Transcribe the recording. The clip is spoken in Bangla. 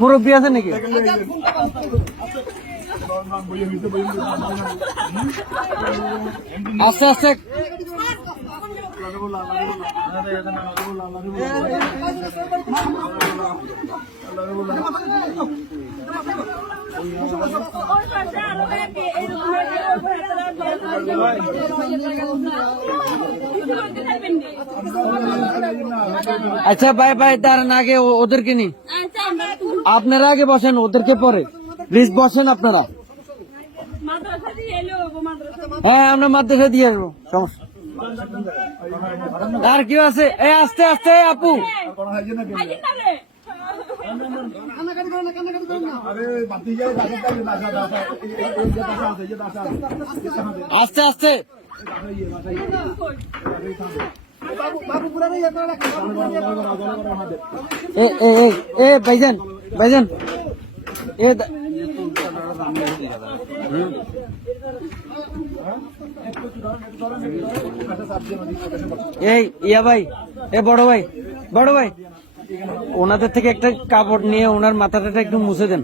মুরব্বী আছে নাকি? আস্তে আস্তে আচ্ছা ভাই ভাই দাঁড়ান, আগে ওদেরকে নি, আপনারা আগে বসেন, ওদেরকে পরে প্লিজ বসেন আপনারা। হ্যাঁ আমরা মাদ্রাসা দিয়ে আসবো, সমস্যা। আর কেউ আছে? আস্তে আস্তে আপু, আস্তে আস্তে। ভাইজান ভাইজান এই ইয়া ভাই, বড় ভাই, বড় ভাই, ওনাদের থেকে একটা কাপড় নিয়ে ওনার মাথাটা একটু মুছে দেন।